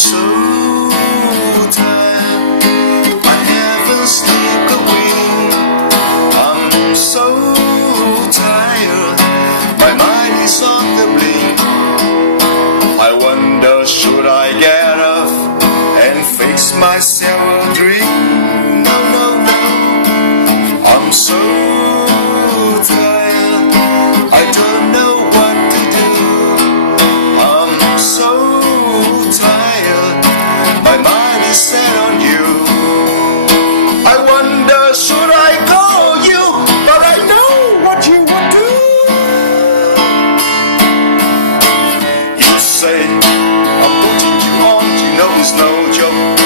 so tired, I haven't slept a wink. I'm so tired, my mind is on the blink. I wonder, should I get up and fix myself a drink? No, no, no, I'm so tired, I don't know what to do. I'm so tired, my mind is set on you. I wonder, should I call you, but I know what you would do. You say, I'm putting you on, you know it's no joke.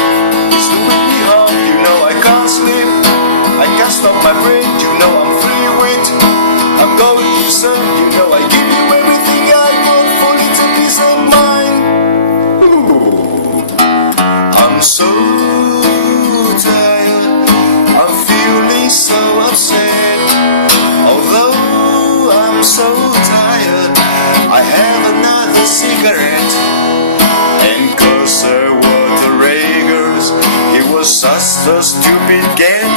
It's doing me harm, you know I can't sleep, I can't stop my brain, you know I'm free with. I'm going to serve, you know I give you everything I want for little peace of mind. Ooh. I'm so tired, I'm feeling so upset. Although I'm so tired, I have another cigarette. And cause I was the Raggers, he was such a stupid game.